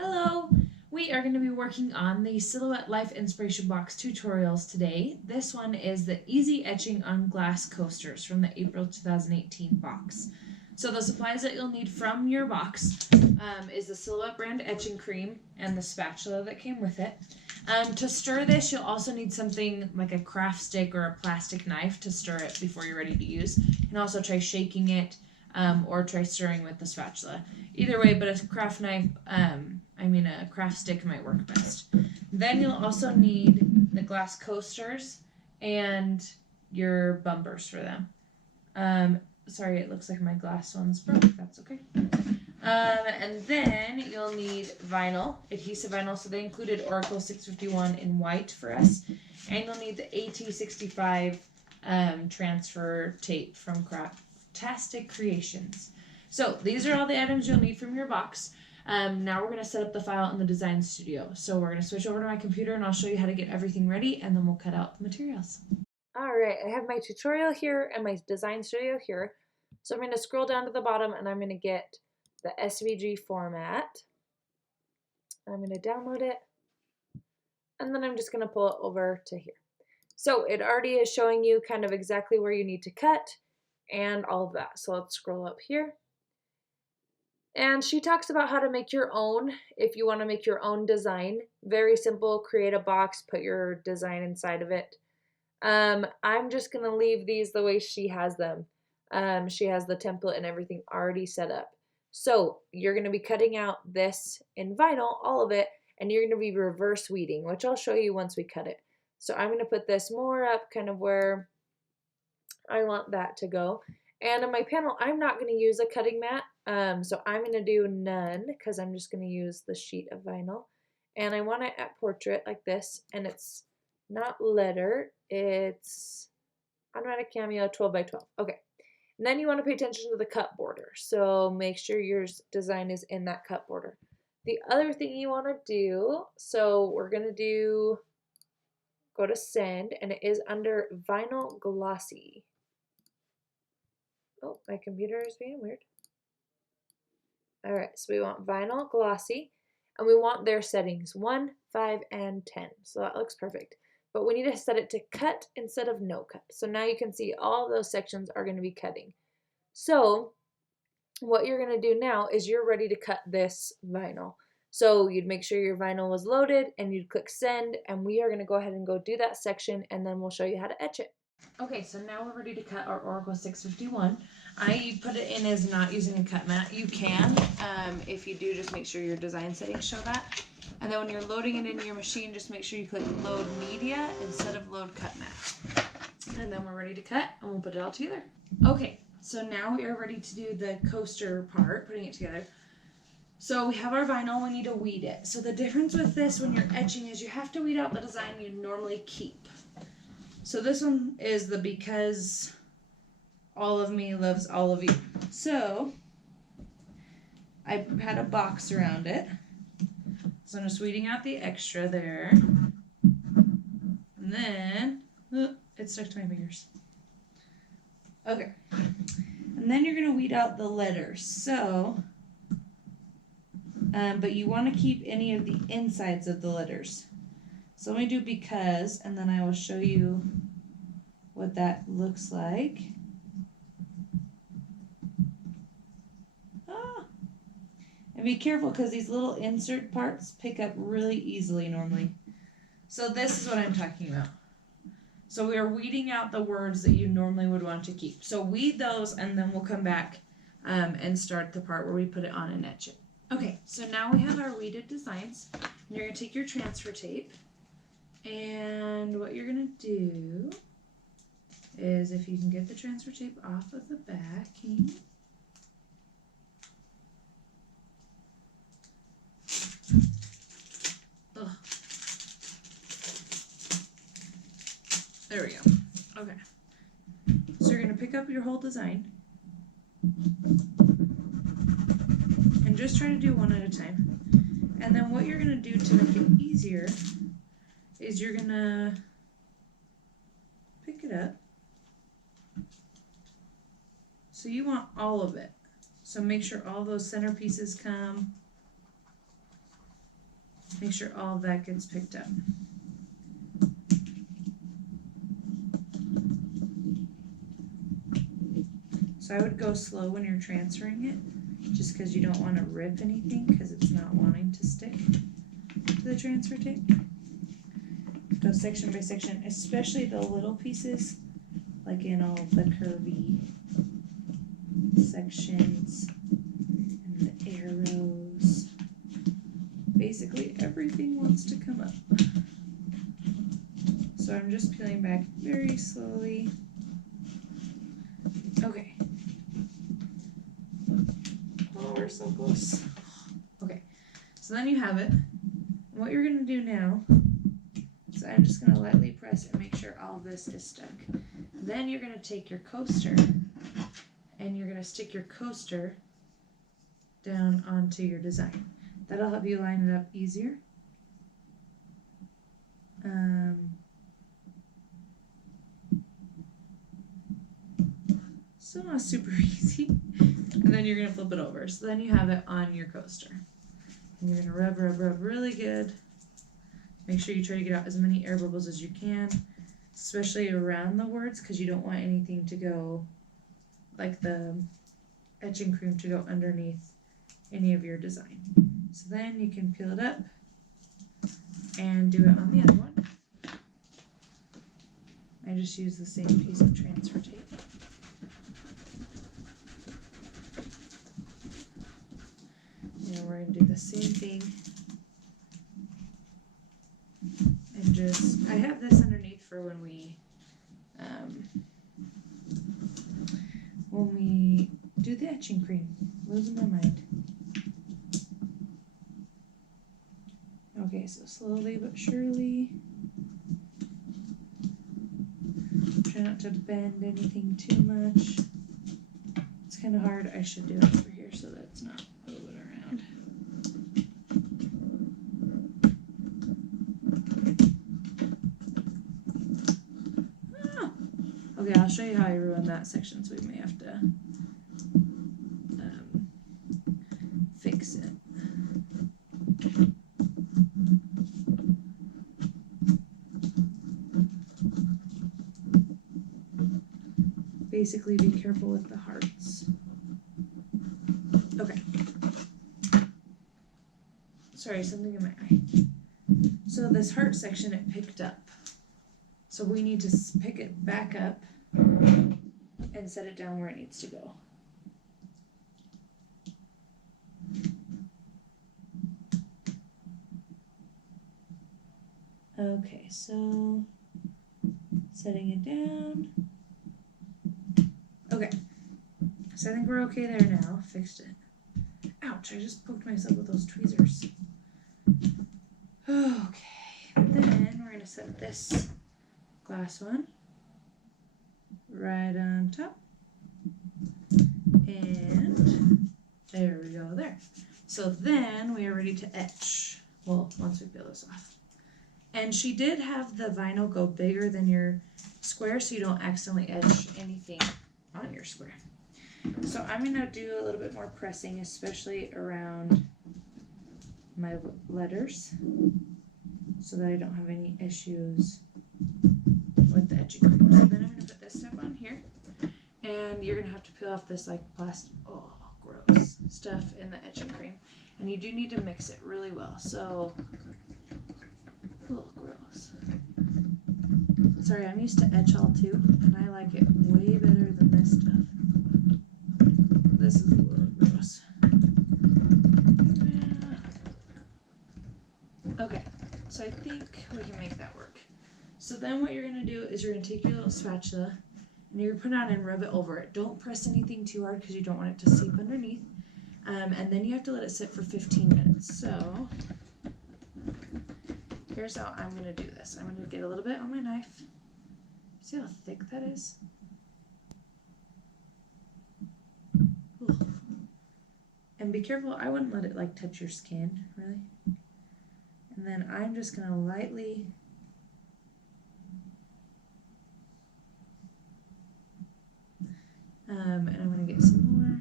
Hello! We are going to be working on the Silhouette Life Inspiration Box tutorials today. This one is the Easy Etching on Glass Coasters from the April 2018 box. So the supplies that you'll need from your box is the Silhouette brand etching cream and the spatula that came with it. To stir this, you'll also need something like a craft stick or a plastic knife to stir it before you're ready to use. You can also try shaking it or try stirring with the spatula. Either way, but a craft knife, a craft stick might work best. Then you'll also need the glass coasters and your bumpers for them. Sorry, it looks like my glass one's broke. That's okay. And then you'll need vinyl, adhesive vinyl. So they included Oracle 651 in white for us. And you'll need the AT65 transfer tape from Craftastic Creations. So these are all the items you'll need from your box. Now we're going to set up the file in the design studio. So we're going to switch over to my computer and I'll show you how to get everything ready and then we'll cut out the materials. Alright, I have my tutorial here and my design studio here. So I'm going to scroll down to the bottom and I'm going to get the SVG format. I'm going to download it and then I'm just going to pull it over to here. So it already is showing you kind of exactly where you need to cut and all of that. So let's scroll up here. And she talks about how to make your own if you want to make your own design. Very simple, create a box, put your design inside of it. I'm just going to leave these the way she has them. She has the template and everything already set up. So you're going to be cutting out this in vinyl, all of it, and you're going to be reverse weeding, which I'll show you once we cut it. So I'm going to put this more up kind of where I want that to go. And on my panel, I'm not going to use a cutting mat. So I'm going to do none because I'm just going to use the sheet of vinyl. And I want it at portrait like this. And it's not letter, it's automatic cameo 12 by 12. Okay. And then you want to pay attention to the cut border. So make sure your design is in that cut border. The other thing you want to do, so we're going to go to send, and it is under vinyl glossy. Oh, my computer is being weird. All right, so we want vinyl glossy, and we want their settings 1, 5, and 10. So that looks perfect. But we need to set it to cut instead of no cut. So now you can see all those sections are going to be cutting. So what you're going to do now is you're ready to cut this vinyl. So you'd make sure your vinyl was loaded and you'd click send, and we are going to go ahead and go do that section, and then we'll show you how to etch it. Okay, so now we're ready to cut our Oracle 651. I put it in as not using a cut mat. You can. If you do, just make sure your design settings show that. And then when you're loading it into your machine, just make sure you click load media instead of load cut mat. And then we're ready to cut and we'll put it all together. Okay, so now we are ready to do the coaster part, putting it together. So we have our vinyl, we need to weed it. So the difference with this when you're etching is you have to weed out the design you normally keep. So this one is the because all of me loves all of you. So I had a box around it. So I'm just weeding out the extra there. And then, it stuck to my fingers. Okay. And then you're going to weed out the letters. So, but you want to keep any of the insides of the letters. So let me do because, and then I will show you what that looks like. And be careful because these little insert parts pick up really easily normally. So this is what I'm talking about. So we are weeding out the words that you normally would want to keep. So weed those and then we'll come back and start the part where we put it on and etch it. Okay, so now we have our weeded designs. And you're going to take your transfer tape. And what you're going to do is, if you can get the transfer tape off of the backing. Ugh. There we go. Okay. So you're going to pick up your whole design and just try to do one at a time. And then what you're going to do to make it easier is you're going to pick it up. So you want all of it. So make sure all those center pieces come. Make sure all of that gets picked up. So I would go slow when you're transferring it, just because you don't want to rip anything because it's not wanting to stick to the transfer tape. Go section by section, especially the little pieces, like in all the curvy sections and the arrows. Basically everything wants to come up. So I'm just peeling back very slowly. Okay. Oh, we're so close. Okay, so then you have it. And what you're gonna do now is I'm just gonna lightly press and make sure all of this is stuck. Then you're gonna take your coaster and you're gonna stick your coaster down onto your design. That'll help you line it up easier. Still not super easy. And then you're gonna flip it over. So then you have it on your coaster. And you're gonna rub really good. Make sure you try to get out as many air bubbles as you can, especially around the words, because you don't want anything to go, like the etching cream to go underneath any of your design. So then you can peel it up and do it on the other one. I just use the same piece of transfer tape. And we're going to do the same thing. And just, I have this underneath for when we do the etching cream. Losing my mind. Okay, so slowly but surely. Try not to bend anything too much. It's kind of hard. I should do it over here so that it's not moving around. Oh. Okay, I'll show you how I ruined that section, so we may have to fix it. Basically, be careful with the hearts. Okay. Sorry, something in my eye. So this heart section, it picked up. So we need to pick it back up and set it down where it needs to go. Okay, so setting it down. Okay, so I think we're okay there now. Fixed it. Ouch, I just poked myself with those tweezers. Okay, then we're going to set this glass one right on top. And there we go there. So then we are ready to etch. Well, once we peel this off. And she did have the vinyl go bigger than your square so you don't accidentally etch anything on your square. So I'm going to do a little bit more pressing, especially around my letters, so that I don't have any issues with the etching cream. So then I'm going to put this stuff on here, and you're going to have to peel off this like plastic, oh gross, stuff in the etching cream. And you do need to mix it really well. So, oh gross. Sorry, I'm used to etch all too, and I like it way better than this stuff. This is a little gross. Yeah. Okay, so I think we can make that work. So then what you're going to do is you're going to take your little spatula and you're going to put it on and rub it over it. Don't press anything too hard because you don't want it to seep underneath. And then you have to let it sit for 15 minutes. So here's how I'm going to do this. I'm going to get a little bit on my knife. See how thick that is? Ugh. And be careful, I wouldn't let it like touch your skin, really. And then I'm just going to lightly and I'm going to get some more.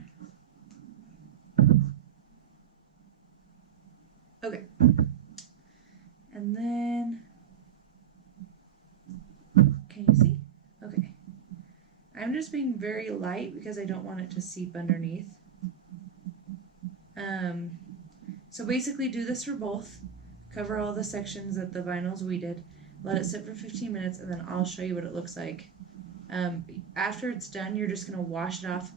Okay. just being very light because I don't want it to seep underneath. So basically do this for both. Cover all the sections that the vinyls weeded. Let it sit for 15 minutes and then I'll show you what it looks like. After it's done, you're just going to wash it off.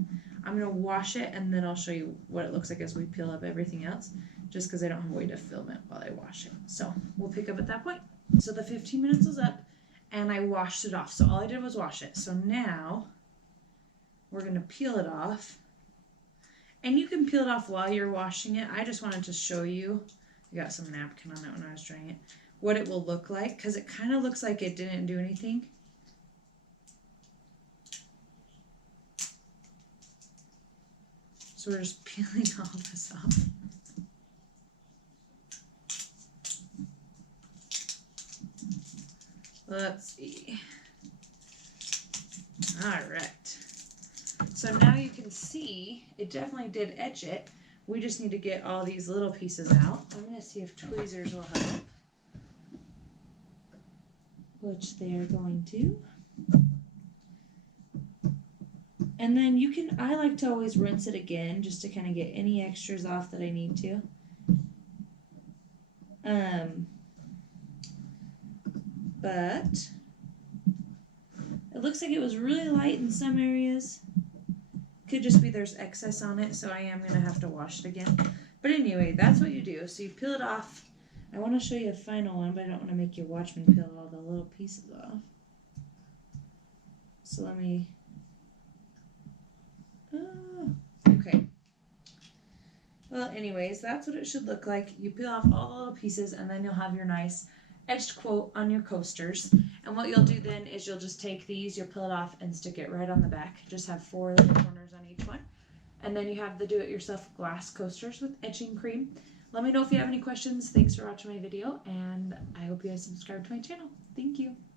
I'm going to wash it and then I'll show you what it looks like as we peel up everything else, just because I don't have a way to film it while I wash it. So we'll pick up at that point. So the 15 minutes was up and I washed it off. So all I did was wash it. So now we're going to peel it off. And you can peel it off while you're washing it. I just wanted to show you, I got some napkin on it when I was drying it, what it will look like, because it kind of looks like it didn't do anything. So we're just peeling all this off. Let's see. All right. So now you can see it definitely did etch it. We just need to get all these little pieces out. I'm going to see if tweezers will help, which they are going to. And then you can, I like to always rinse it again just to kind of get any extras off that I need to. But it looks like it was really light in some areas. Could just be there's excess on it, so I am going to have to wash it again. But anyway, that's what you do. So you peel it off. I want to show you a final one, but I don't want to make you watch me peel all the little pieces off. So let me... okay. Well, anyways, that's what it should look like. You peel off all the little pieces, and then you'll have your nice etched quote on your coasters. And what you'll do then is you'll just take these, you'll peel it off and stick it right on the back. Just have 4 little corners on each one. And then you have the do-it-yourself glass coasters with etching cream. Let me know if you have any questions. Thanks for watching my video, and I hope you guys subscribe to my channel. Thank you.